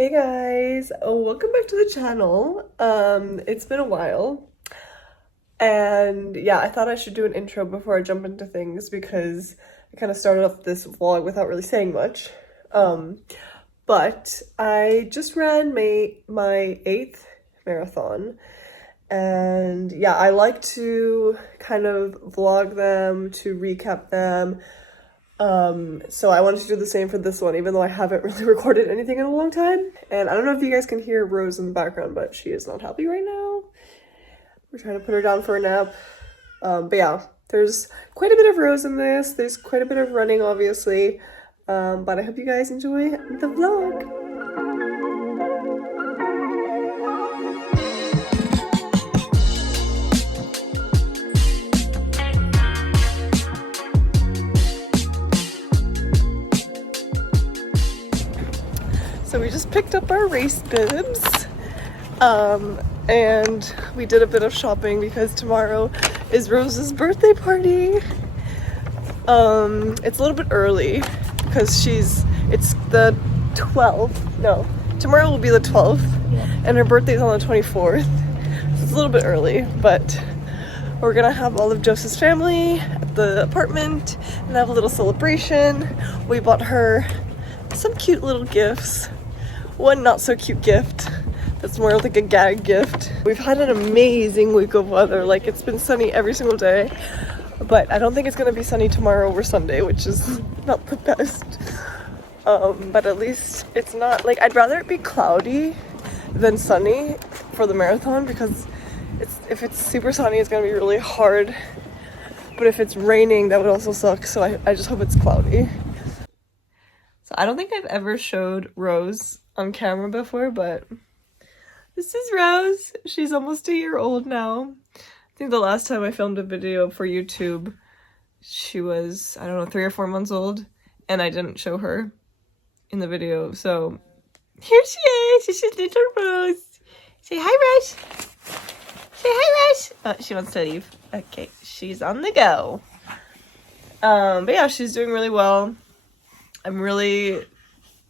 Hey guys, welcome back to the channel. It's been a while, and yeah, I thought I should do an intro before I jump into things because I kind of started off this vlog without really saying much. But I just ran my 8th marathon, and yeah, I like to kind of vlog them, to recap them. So I wanted to do the same for this one, even though I haven't really recorded anything in a long time. And I don't know if you guys can hear Rose in the background, but she is not happy right now. We're trying to put her down for a nap. But yeah, there's quite a bit of Rose in this. There's quite a bit of running, obviously. But I hope you guys enjoy the vlog. So we just picked up our race bibs, and we did a bit of shopping because tomorrow is Rose's birthday party. It's a little bit early because it's the 12th, no, tomorrow will be the 12th, and her birthday's on the 24th, so it's a little bit early, but we're gonna have all of Joseph's family at the apartment and have a little celebration. We bought her some cute little gifts. One not so cute gift that's more like a gag gift. We've had an amazing week of weather. Like, it's been sunny every single day, but I don't think it's gonna be sunny tomorrow or Sunday, which is not the best. But at least it's not like, I'd rather it be cloudy than sunny for the marathon, because if it's super sunny it's gonna be really hard, but if it's raining that would also suck, so I just hope it's cloudy. So I don't think I've ever showed Rose on camera before, but this is Rose. She's almost a year old now. I think the last time I filmed a video for YouTube, she was, I don't know, 3 or 4 months old, and I didn't show her in the video. So here she is. This is little Rose. Say hi, Rose. Say hi, Rose. Oh, she wants to leave. Okay, she's on the go. But yeah, she's doing really well.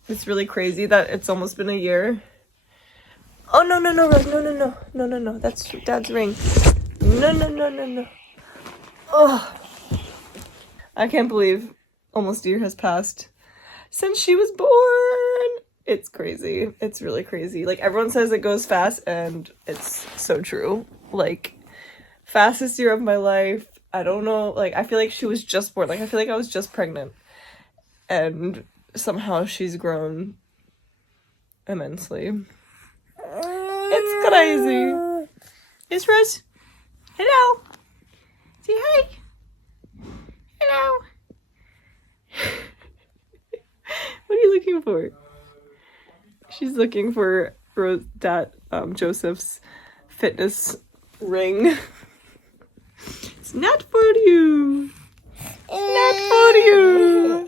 It's really crazy that it's almost been a year. Oh, no, Rose, no, that's Dad's ring. No. Oh, I can't believe almost a year has passed since she was born. It's crazy. It's really crazy. Like, everyone says it goes fast, and it's so true. Like, fastest year of my life. I don't know, like, I feel like she was just born. Like, I feel like I was just pregnant, and somehow she's grown immensely. It's crazy. Yes, Rose? Hello? Say hi. Hello. What are you looking for? She's looking for Joseph's fitness ring. It's not for you. Not for you.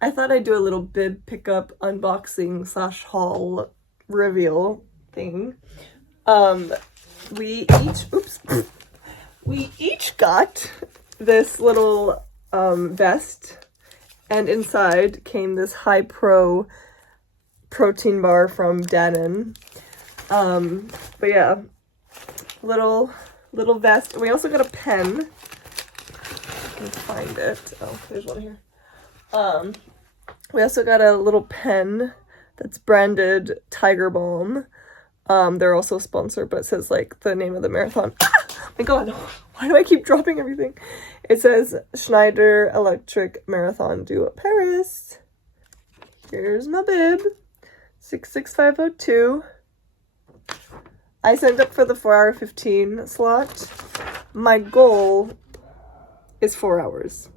I thought I'd do a little bib pickup unboxing / haul reveal thing. We each got this little vest, and inside came this high pro protein bar from Dannon. But yeah, little vest. We also got a pen. Let's find it. Oh, there's one here. We also got a little pen that's branded Tiger Balm. They're also sponsored, but it says like the name of the marathon. Oh my god, why do I keep dropping everything? It says Schneider Electric Marathon du Paris. Here's my bib, 66502. I signed up for the 4-hour 15 slot. My goal is 4 hours.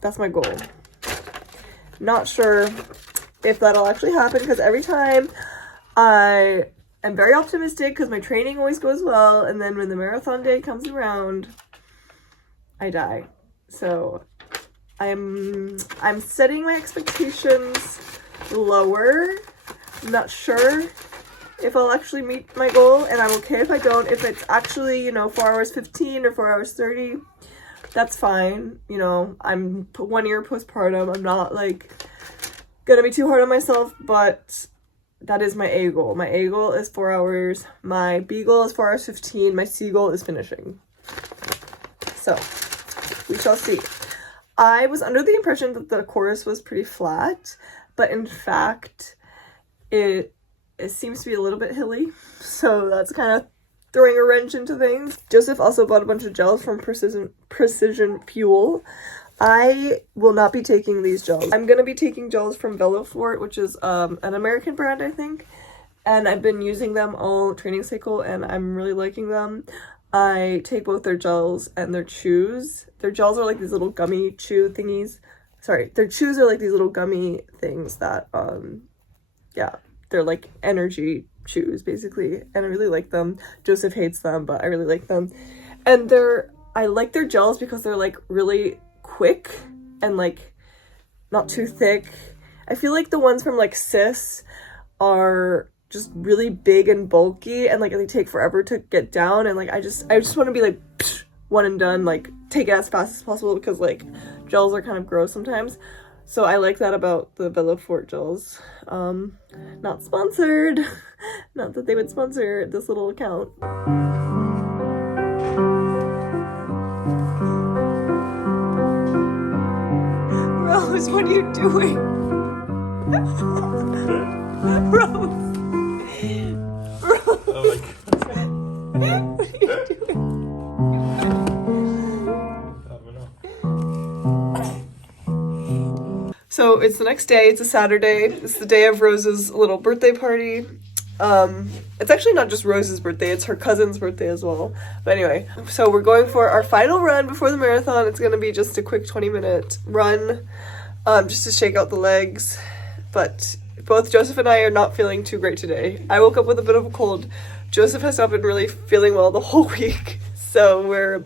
That's my goal. Not sure if that'll actually happen, because every time I am very optimistic because my training always goes well, and then when the marathon day comes around, I die. So I'm setting my expectations lower. I'm not sure if I'll actually meet my goal, and I'm okay if I don't. If it's actually, 4 hours 15 or 4 hours 30, that's fine. I'm 1 year postpartum. I'm not like gonna be too hard on myself, but that is my A goal. My A goal is 4 hours. My B goal is 4 hours 15. My C goal is finishing. So, we shall see. I was under the impression that the chorus was pretty flat, but in fact, it seems to be a little bit hilly. So that's kind of throwing a wrench into things. Joseph also bought a bunch of gels from Precision Fuel. I will not be taking these gels. I'm gonna be taking gels from Velofort, which is an American brand, I think. And I've been using them all training cycle and I'm really liking them. I take both their gels and their chews. Their gels are like these little gummy chew thingies. Sorry, their chews are like these little gummy things that, yeah, they're like energy chews basically. And I really like them. Joseph hates them, but I really like them. And I like their gels because they're like really quick and like not too thick. I feel like the ones from like Sis are just really big and bulky and like they take forever to get down, and like I just want to be like psh, one and done, like take it as fast as possible, because like gels are kind of gross sometimes. So I like that about the Velofort gels. Not sponsored. Not that they would sponsor this little account. Rose, what are you doing? Rose! Rose! Oh my God. What are you doing? So it's the next day, it's a Saturday. It's the day of Rose's little birthday party. It's actually not just Rose's birthday, it's her cousin's birthday as well. But anyway, so we're going for our final run before the marathon. It's gonna be just a quick 20-minute run, just to shake out the legs. But both Joseph and I are not feeling too great today. I woke up with a bit of a cold. Joseph has not been really feeling well the whole week. So we're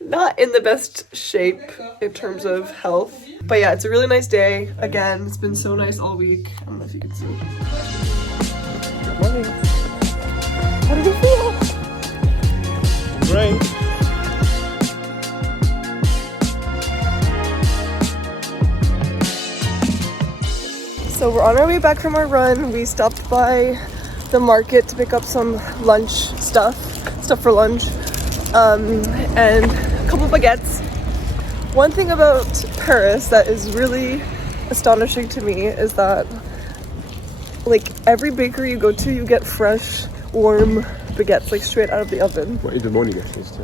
not in the best shape in terms of health. But yeah, it's a really nice day. Again, it's been so nice all week. I don't know if you can see. Good morning. How do you feel? Great. So we're on our way back from our run. We stopped by the market to pick up some lunch stuff for lunch, and a couple baguettes. One thing about Paris that is really astonishing to me is that like every bakery you go to, you get fresh, warm baguettes like straight out of the oven. Well, in the morning at least.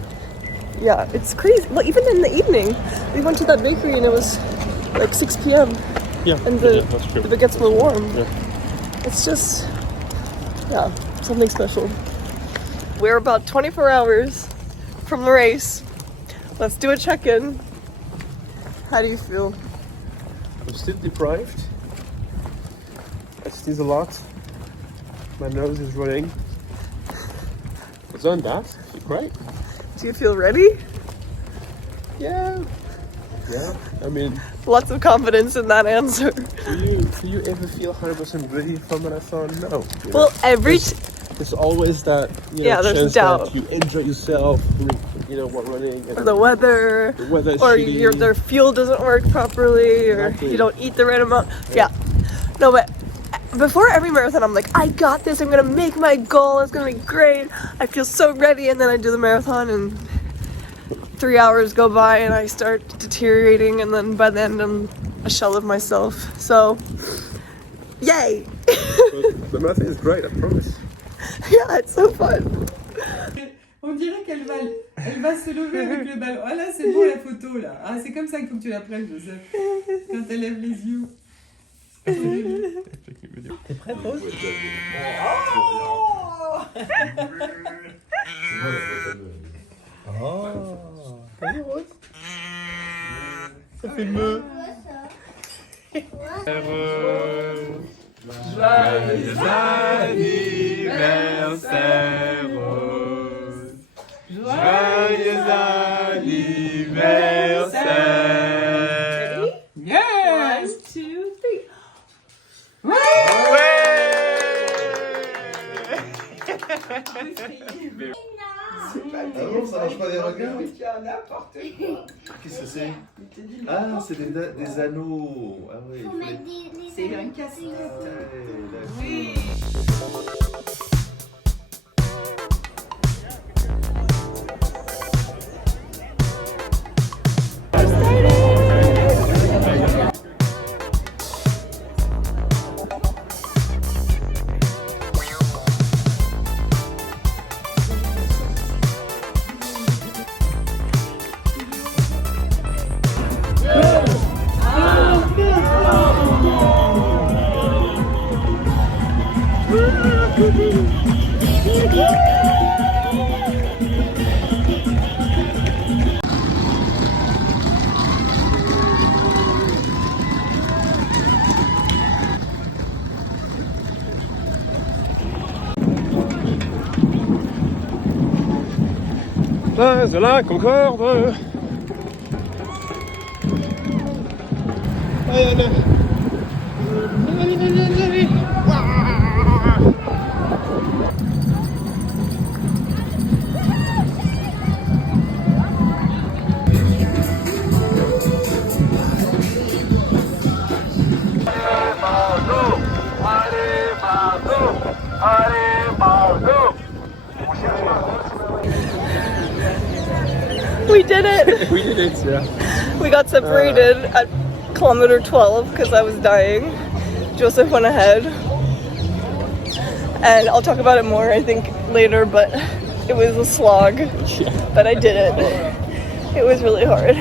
Yeah, it's crazy. Well, even in the evening, we went to that bakery and it was like 6 p.m. Yeah, and the baguettes were warm. Yeah. It's just, yeah, something special. We're about 24 hours from the race. Let's do a check-in. How do you feel? I'm still deprived. I sneeze a lot. My nose is running. Other than that, I feel great. Do you feel ready? Yeah. Yeah, I mean... Lots of confidence in that answer. Do you ever feel 100% ready for a marathon? No. Well, there's always that, there's chance doubt. that you enjoy yourself, while running. Or the weather. The weather is or shitty. their fuel doesn't work properly, or Exactly. you don't eat the right amount. Yeah. No, but before every marathon, I'm like, I got this. I'm going to make my goal. It's going to be great. I feel so ready. And then I do the marathon and 3 hours go by and I start deteriorating, and then by the end I'm a shell of myself. So, yay! The marathon is great, I promise. Yeah, it's so fun. On dirait qu'elle va se lever avec le ballon. Ah là, c'est beau la photo là. Ah, c'est comme ça qu'il faut que tu la prennes, Joseph. Quand elle lève les yeux. T'es prête, Rose? Oh! Vas-y, Rose. Ça fait me. Joyeux anniversaire, Rose. Joyeux anniversaire. Yes! 1, 2, 3. Non, ça marche pas des regards. Qu'est-ce que c'est? Ah, c'est des anneaux. Ah oui. C'est un casse-tête. Oui. Place de la Concorde. Allez, allez. Allez, allez, allez, allez. We did it! We did it, yeah. We got separated at kilometer 12 because I was dying. Joseph went ahead. And I'll talk about it more, I think, later, but it was a slog. Yeah. But I did it. It was really hard.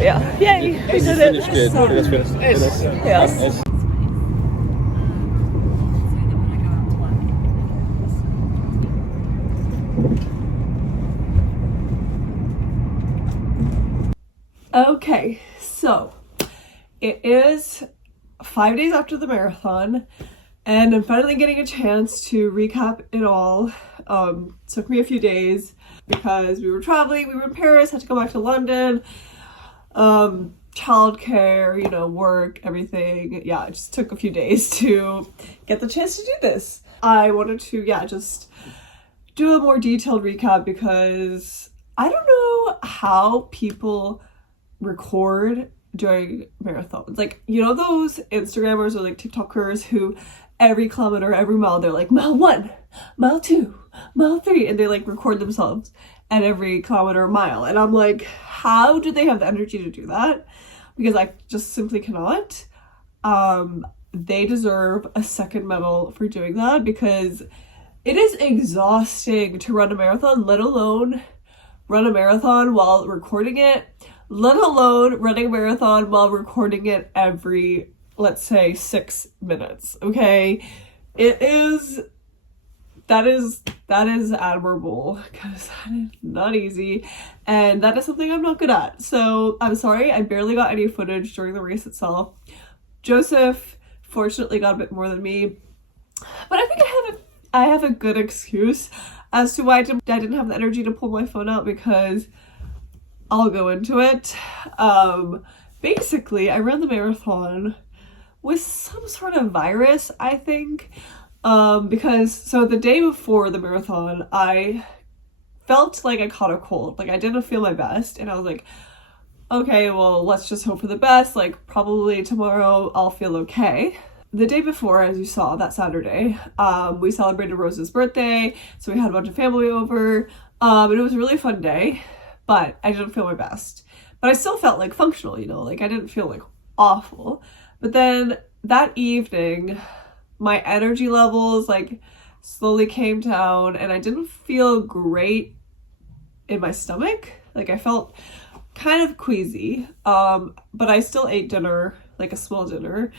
Yeah. Yay! We did Finish it. good. Finish, finish. Yeah. Okay, so it is 5 days after the marathon, and I'm finally getting a chance to recap it all. Took me a few days because we were traveling, we were in Paris, had to go back to London, childcare, you know, work, everything. Yeah, it just took a few days to get the chance to do this. I wanted to, yeah, just do a more detailed recap because I don't know how people record during marathons. Like, you know, those Instagrammers or like TikTokers who every kilometer, every mile, they're like mile 1, mile 2, mile 3, and they like record themselves at every kilometer or mile. And I'm like, how do they have the energy to do that? Because I just simply cannot. They deserve a second medal for doing that because it is exhausting to run a marathon, let alone run a marathon while recording it, let alone running a marathon while recording it every, let's say, 6 minutes. Okay, that is admirable because that is not easy, and that is something I'm not good at. So I'm sorry, I barely got any footage during the race itself. Joseph fortunately got a bit more than me, but I think I have a good excuse as to why I didn't have the energy to pull my phone out, because I'll go into it. Basically, I ran the marathon with some sort of virus, I think. So the day before the marathon, I felt like I caught a cold. Like, I didn't feel my best, and I was like, okay, well, let's just hope for the best. Like, probably tomorrow I'll feel okay. The day before, as you saw, that Saturday, we celebrated Rose's birthday, so we had a bunch of family over, and it was a really fun day, but I didn't feel my best. But I still felt, like, functional, you know, like, I didn't feel, like, awful. But then that evening, my energy levels, like, slowly came down, and I didn't feel great in my stomach. Like, I felt kind of queasy, but I still ate dinner, like a small dinner.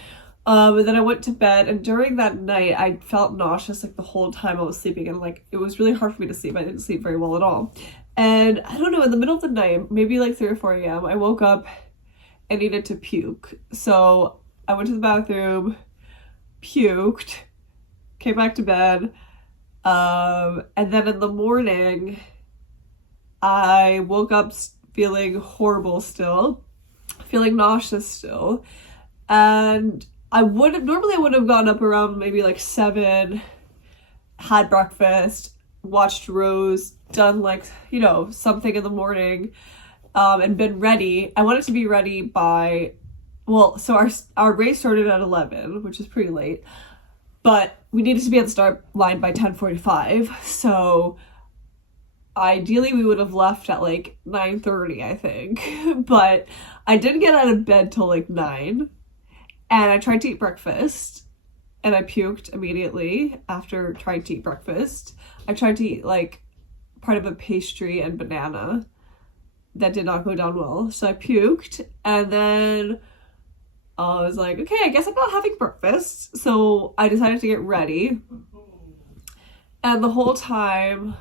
And then I went to bed, and during that night, I felt nauseous, like, the whole time I was sleeping, and, like, it was really hard for me to sleep. I didn't sleep very well at all. And I don't know, in the middle of the night, maybe like 3 or 4 a.m., I woke up and needed to puke. So I went to the bathroom, puked, came back to bed, and then in the morning, I woke up feeling horrible still, feeling nauseous still, and I would have gotten up around maybe like 7, had breakfast, watched Rose, done like, you know, something in the morning, and been ready. I wanted to be ready by, well, so our race started at 11, which is pretty late, but we needed to be at the start line by 10:45. So ideally we would have left at like 9:30, I think, but I didn't get out of bed till like 9, and I tried to eat breakfast, and I puked immediately after trying to eat breakfast. I tried to eat like part of a pastry and banana. That did not go down well, so I puked, and then I was like, okay, I guess I'm not having breakfast. So I decided to get ready. And the whole time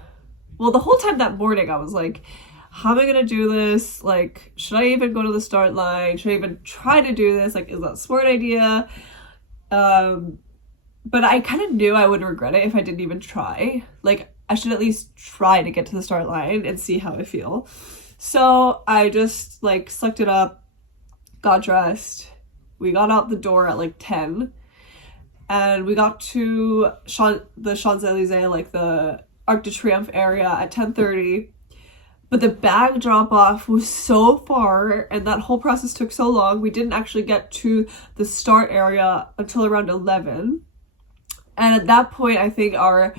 that morning, I was like, how am I gonna do this? Like, should I even go to the start line? Should I even try to do this? Like, is that a smart idea? But I kind of knew I would regret it if I didn't even try. Like, I should at least try to get to the start line and see how I feel. So I just like sucked it up, got dressed. We got out the door at like 10, and we got to the Champs-Elysees, like the Arc de Triomphe area, at 10:30. But the bag drop off was so far, and that whole process took so long. We didn't actually get to the start area until around 11. And at that point, I think our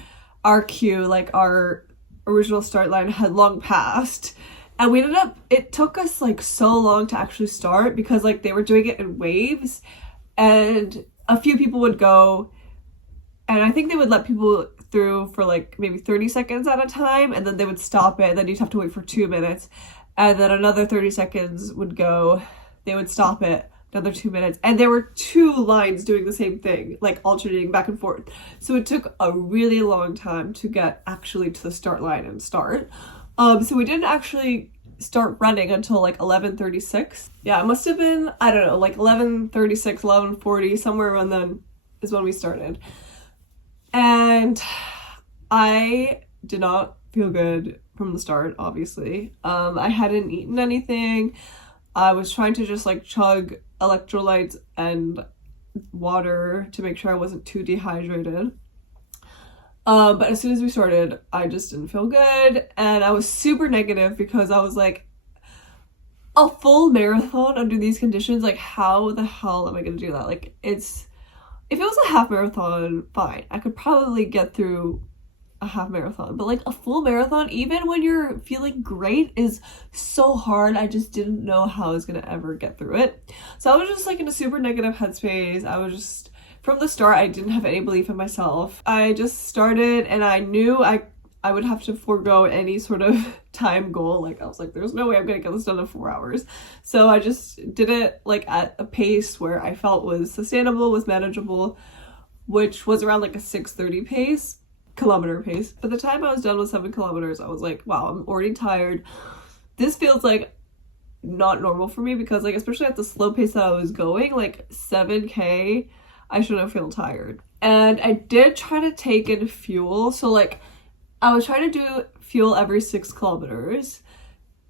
queue, like our original start line, had long passed. And we ended up, it took us like so long to actually start because like they were doing it in waves, and a few people would go, and I think they would let people through for like maybe 30 seconds at a time, and then they would stop it, and then you'd have to wait for 2 minutes, and then another 30 seconds would go, they would stop it, another 2 minutes, and there were 2 lines doing the same thing, like alternating back and forth. So it took a really long time to get actually to the start line and start. So we didn't actually start running until like 11:36. Yeah, it must have been, I don't know, like 11:36, 11:40, somewhere around then is when we started. And I did not feel good from the start, obviously. I hadn't eaten anything. I was trying to just like chug electrolytes and water to make sure I wasn't too dehydrated. But as soon as we started, I just didn't feel good, and I was super negative because I was like, a full marathon under these conditions, like how the hell am I gonna do that? Like, if it was a half marathon, fine, I could probably get through a half marathon, but like a full marathon, even when you're feeling great, is so hard. I just didn't know how I was gonna ever get through it. So I was just like in a super negative headspace. I was just, from the start, I didn't have any belief in myself. I just started, and I knew I would have to forego any sort of time goal. Like, I was like, there's no way I'm gonna get this done in 4 hours. So I just did it like at a pace where I felt was sustainable, was manageable, which was around like a 6:30 kilometer pace. By the time I was done with 7 kilometers, I was like, wow, I'm already tired. This feels like not normal for me, because like, especially at the slow pace that I was going, like 7K, I shouldn't feel tired. And I did try to take in fuel. So like, I was trying to do fuel every 6 kilometers,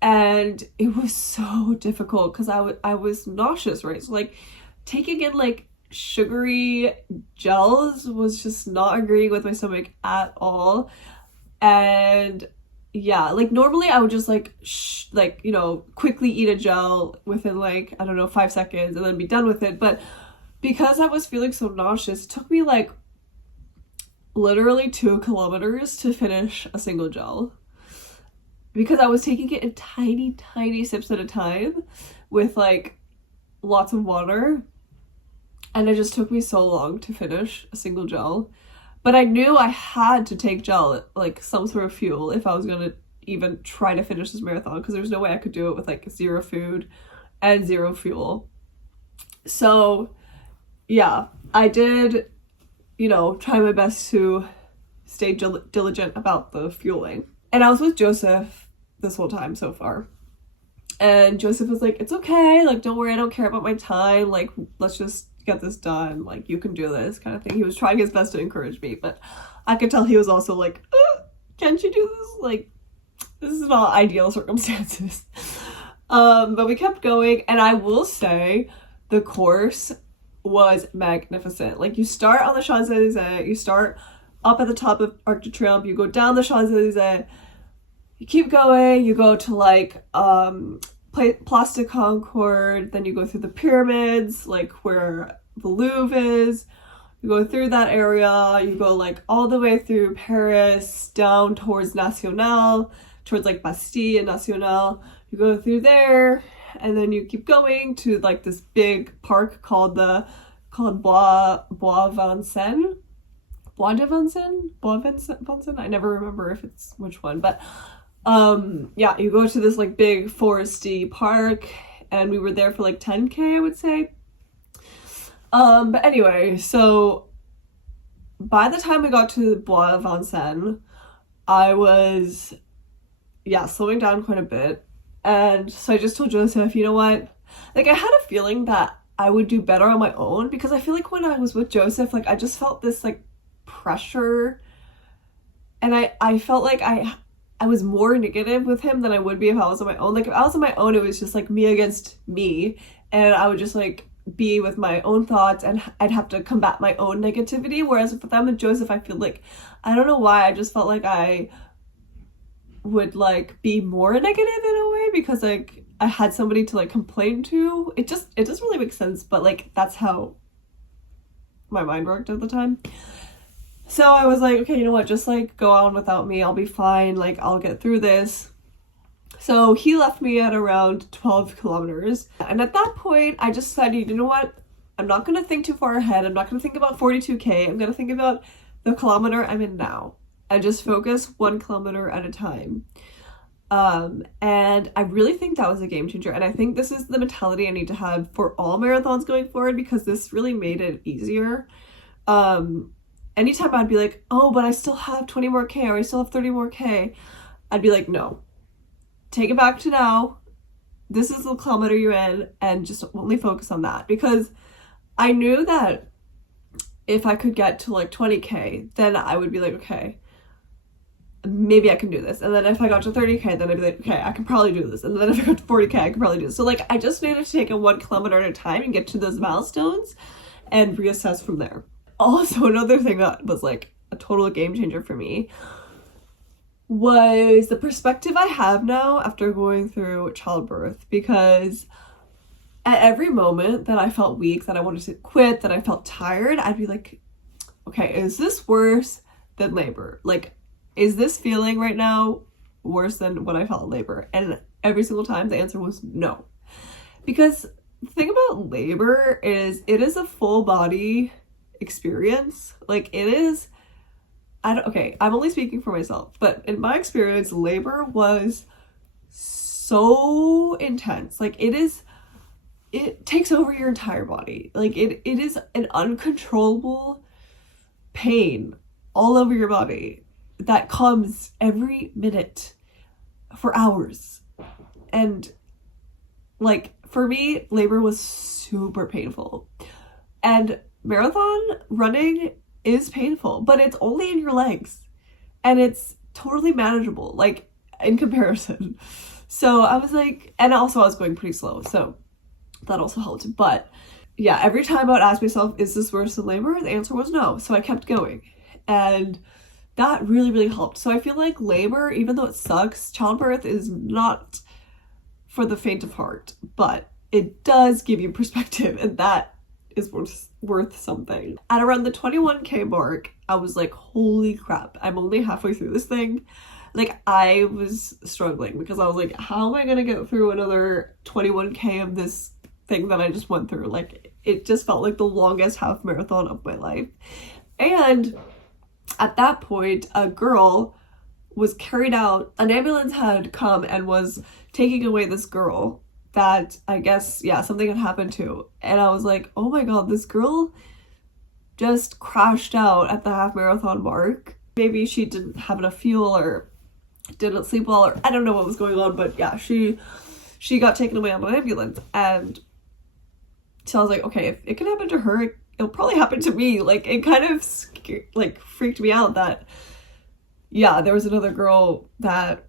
and it was so difficult because I was nauseous, right? So like, taking in like sugary gels was just not agreeing with my stomach at all. And yeah, like normally I would just like you know, quickly eat a gel within like, I don't know, 5 seconds and then be done with it. But because I was feeling so nauseous, it took me like literally 2 kilometers to finish a single gel, because I was taking it in tiny sips at a time with like lots of water, and it just took me so long to finish a single gel. But I knew I had to take gel, like some sort of fuel, if I was gonna even try to finish this marathon, because there's no way I could do it with like 0 food and 0 fuel. So yeah, I did, you know, try my best to stay diligent about the fueling. And I was with Joseph this whole time so far. And Joseph was like, it's okay, like, don't worry, I don't care about my time, like, let's just get this done, like, you can do this, kind of thing. He was trying his best to encourage me, but I could tell he was also like, can't you do this? Like, this is not ideal circumstances. But we kept going, and I will say the course was magnificent. Like, you start on the Champs-Elysees, you start up at the top of Arc de Triomphe, you go down the Champs-Elysees, you keep going, you go to like Place de Concorde, then you go through the pyramids, like where the Louvre is, you go through that area, you go like all the way through Paris, down towards National, towards like Bastille and National, you go through there, and then you keep going to like this big park called Bois de Vincennes. I never remember if it's which one, but yeah, you go to this like big foresty park, and we were there for like 10K, I would say. But anyway, so by the time we got to Bois Vincennes, I was, slowing down quite a bit. And so I just told Joseph, you know what? Like, I had a feeling that I would do better on my own, because I feel like when I was with Joseph, like, I just felt this, like, pressure. And I felt like I was more negative with him than I would be if I was on my own. Like, if I was on my own, it was just, like, me against me. And I would just, like, be with my own thoughts, and I'd have to combat my own negativity. Whereas with them and Joseph, I feel like, I don't know why, I just felt like I would, like, be more negative in a way, because, like, I had somebody to, like, complain to. It doesn't really make sense, but, like, that's how my mind worked at the time. So I was like, okay, you know what, just, like, go on without me, I'll be fine, like, I'll get through this. So he left me at around 12 kilometers, and at that point I just said, you know what, I'm not gonna think too far ahead, I'm not gonna think about 42k, I'm gonna think about the kilometer I'm in now, and just focus 1 kilometer at a time. And I really think that was a game changer, and I think this is the mentality I need to have for all marathons going forward, because this really made it easier. Anytime I'd be like, oh, but I still have 20 more K, or I still have 30 more K, I'd be like, no, take it back to now, this is the kilometer you're in, and just only focus on that. Because I knew that if I could get to like 20k, then I would be like, okay, maybe I can do this. And then if I got to 30k, then I'd be like, okay, I can probably do this. And then if I got to 40k, I can probably do this. So like, I just needed to take it 1 kilometer at a time and get to those milestones and reassess from there. Also, another thing that was like a total game changer for me was the perspective I have now after going through childbirth, because at every moment that I felt weak, that I wanted to quit, that I felt tired, I'd be like, okay, is this worse than labor? Like, is this feeling right now worse than when I felt in labor? And every single time the answer was no. Because the thing about labor is it is a full body experience. Like, it is, okay, I'm only speaking for myself, but in my experience, labor was so intense. Like, it takes over your entire body. Like, it is an uncontrollable pain all over your body that comes every minute for hours. And like, for me, labor was super painful. And marathon running is painful, but it's only in your legs, and it's totally manageable, like, in comparison. So I was like, and also I was going pretty slow, so that also helped. But yeah, every time I would ask myself, is this worse than labor? The answer was no. So I kept going, and that really, really helped. So I feel like labor, even though it sucks, childbirth is not for the faint of heart, but it does give you perspective, and that is worth something. At around the 21k mark, I was like, holy crap, I'm only halfway through this thing. Like, I was struggling, because I was like, how am I gonna get through another 21k of this thing that I just went through? Like, it just felt like the longest half marathon of my life. And at that point, a girl was carried out. An ambulance had come and was taking away this girl that I guess, yeah, something had happened to. And I was like, oh my god, this girl just crashed out at the half marathon mark. Maybe she didn't have enough fuel, or didn't sleep well, or I don't know what was going on, but yeah, she got taken away on an ambulance. And so I was like, okay, if it can happen to her, it'll probably happen to me. Like, it kind of like freaked me out that, yeah, there was another girl that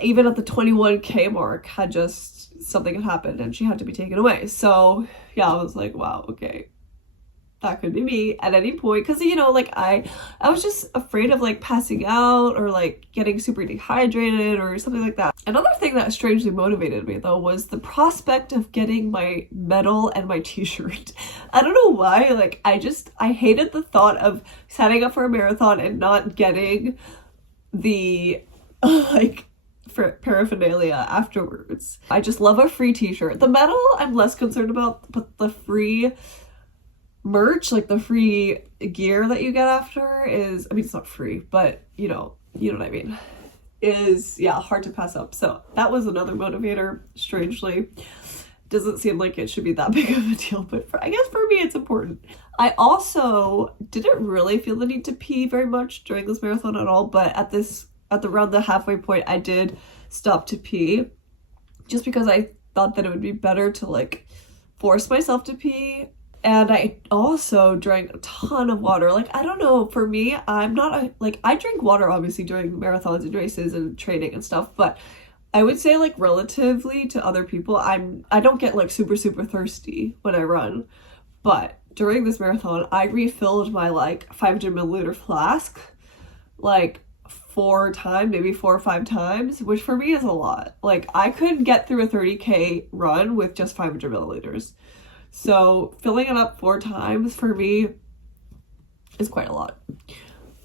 even at the 21k mark had just, something had happened and she had to be taken away. So yeah, I was like, wow, okay, that could be me at any point. Because, you know, like, I was just afraid of like passing out or like getting super dehydrated or something like that. Another thing that strangely motivated me though was the prospect of getting my medal and my t-shirt. I don't know why, like, I hated the thought of signing up for a marathon and not getting the like for paraphernalia afterwards. I just love a free t-shirt. The medal I'm less concerned about, but the free merch, like the free gear that you get after is, I mean, it's not free, but you know what I mean, is, yeah, hard to pass up. So that was another motivator, strangely. doesn't seem like it should be that big of a deal, but I guess for me it's important. I also didn't really feel the need to pee very much during this marathon at all, but around the halfway point I did stop to pee, just because I thought that it would be better to like force myself to pee. And I also drank a ton of water. Like, I don't know, for me, I'm not I drink water obviously during marathons and races and training and stuff, but I would say like relatively to other people, I don't get like super thirsty when I run. But during this marathon, I refilled my like 500 milliliter flask like 4 times, maybe 4 or 5 times, which for me is a lot. Like, I could get through a 30K run with just 500 milliliters. So filling it up 4 times for me is quite a lot.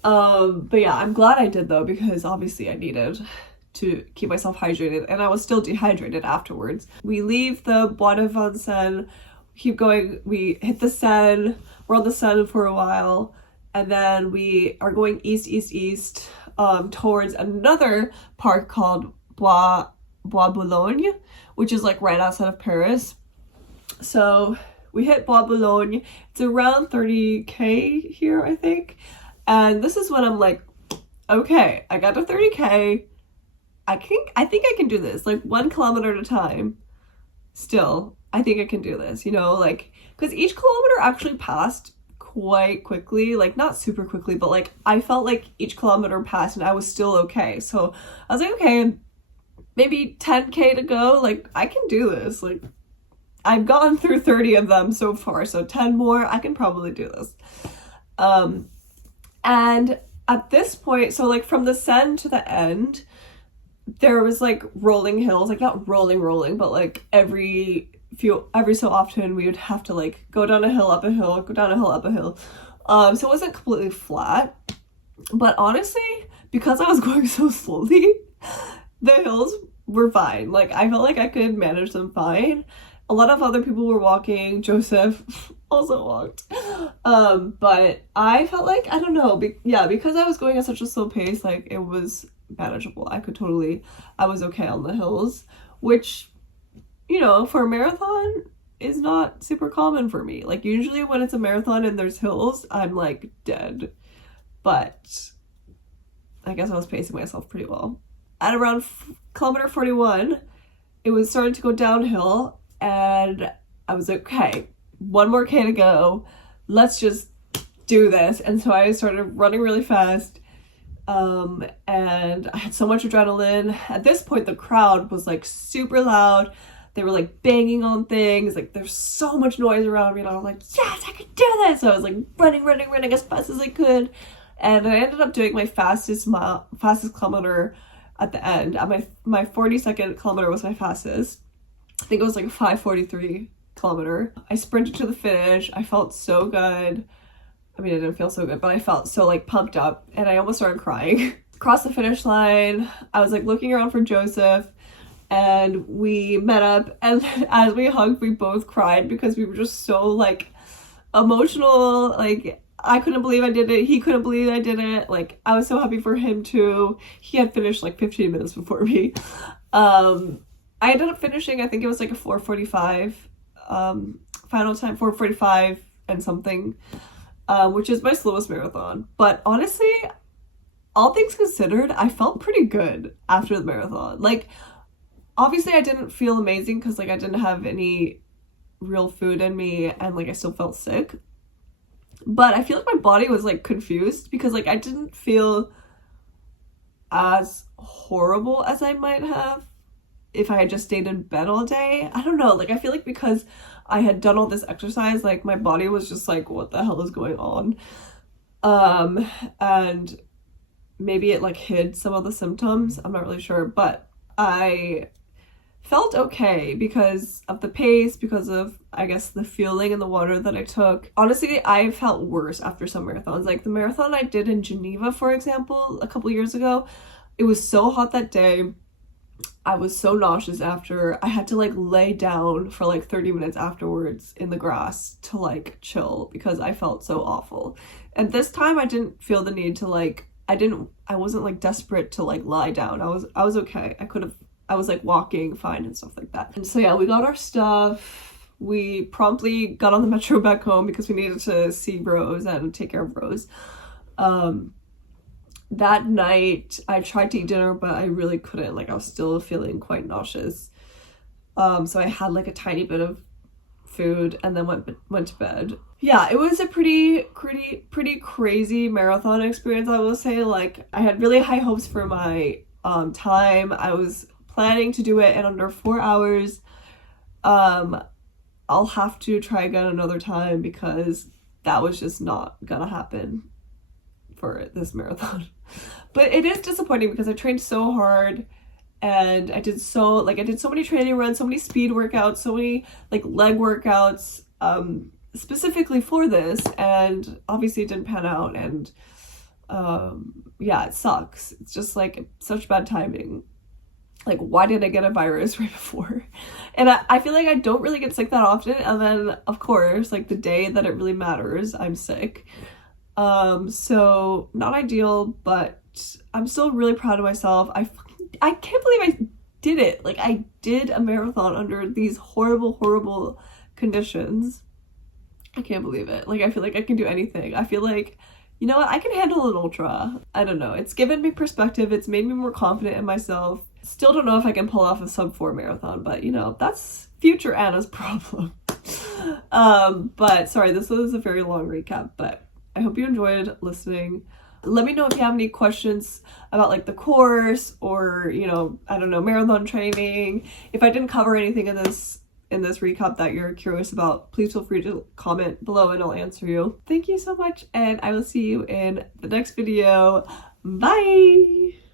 But yeah, I'm glad I did though, because obviously I needed to keep myself hydrated, and I was still dehydrated afterwards. We leave the Bois de Vincennes, keep going, we hit the Seine, we're on the Seine for a while, and then we are going east towards another park called Bois Boulogne, which is like right outside of Paris. So we hit Bois Boulogne. It's around 30K here, I think. And this is when I'm like, okay, I got to 30K. I think I can do this, like 1 kilometer at a time. Still, I think I can do this, you know, like, because each kilometer actually passed quite quickly, like not super quickly, but like I felt like each kilometer passed and I was still okay. So I was like, okay, maybe 10K to go, like I can do this. Like, I've gone through 30 of them so far, so 10 more, I can probably do this. And at this point, so like from the Seine to the end, there was like rolling hills, like not rolling, but like every so often we would have to like go down a hill, up a hill, go down a hill, up a hill. So it wasn't completely flat, but honestly, because I was going so slowly, the hills were fine. Like, I felt like I could manage them fine. A lot of other people were walking. Joseph also walked. But I felt like, I don't know, because I was going at such a slow pace, like it was manageable. I was okay on the hills, which, you know, for a marathon is not super common for me. Like, usually when it's a marathon and there's hills, I'm like dead. But I guess I was pacing myself pretty well. At around kilometer 41, it was starting to go downhill, and I was like, okay, 1 more K to go. Let's just do this. And so I started running really fast. And I had so much adrenaline. At this point, the crowd was like super loud. They were like banging on things. Like, there's so much noise around me, and I was like, yes, I can do this. So I was like running as fast as I could. And I ended up doing my fastest kilometer at the end. At my 42nd kilometer was my fastest. I think it was like a 5:43 kilometer. I sprinted to the finish. I felt so good. I mean, I didn't feel so good, but I felt so like pumped up, and I almost started crying. Across the finish line, I was like looking around for Joseph, and we met up, and as we hugged, we both cried because we were just so like emotional. Like, I couldn't believe I did it. He couldn't believe I did it. Like, I was so happy for him too. He had finished like 15 minutes before me. I ended up finishing, I think it was like a 4:45 final time, 4:45 and something, which is my slowest marathon. But honestly, all things considered, I felt pretty good after the marathon. Like, obviously I didn't feel amazing because like I didn't have any real food in me, and like I still felt sick. But I feel like my body was like confused because like I didn't feel as horrible as I might have if I had just stayed in bed all day. I don't know, like I feel like because I had done all this exercise, like my body was just like, what the hell is going on? And maybe it like hid some of the symptoms, I'm not really sure, but I felt okay because of the pace, because of, I guess, the fueling and the water that I took. Honestly, I felt worse after some marathons. Like the marathon I did in Geneva, for example, a couple years ago, it was so hot that day. I was so nauseous after. I had to like lay down for like 30 minutes afterwards in the grass to like chill because I felt so awful. And this time I didn't feel the need to like, I wasn't like desperate to like lie down. I was okay. I could have I was like walking fine and stuff like that. And so yeah, we got our stuff. We promptly got on the metro back home because we needed to see Rose and take care of Rose. That night I tried to eat dinner, but I really couldn't. Like I was still feeling quite nauseous. So I had like a tiny bit of food and then went to bed. Yeah, it was a pretty crazy marathon experience, I will say. Like I had really high hopes for my time. I was planning to do it in under 4 hours. I'll have to try again another time because that was just not gonna happen for this marathon. But it is disappointing because I trained so hard and I did so many training runs, so many speed workouts, so many like leg workouts specifically for this, and obviously it didn't pan out. And yeah, it sucks. It's just like such bad timing. Like, why did I get a virus right before? And I feel like I don't really get sick that often, and then of course like the day that it really matters, I'm sick. So not ideal, but I'm still really proud of myself. I can't believe I did it. Like I did a marathon under these horrible conditions. I can't believe it. Like I feel like I can do anything. I feel like, you know what, I can handle an ultra. I don't know. It's given me perspective. It's made me more confident in myself. Still don't know if I can pull off a sub 4 marathon, but you know, that's future Anna's problem. But sorry, this was a very long recap, but I hope you enjoyed listening. Let me know if you have any questions about like the course or, you know, I don't know, marathon training. If I didn't cover anything in this recap that you're curious about, please feel free to comment below and I'll answer you. Thank you so much, and I will see you in the next video. Bye!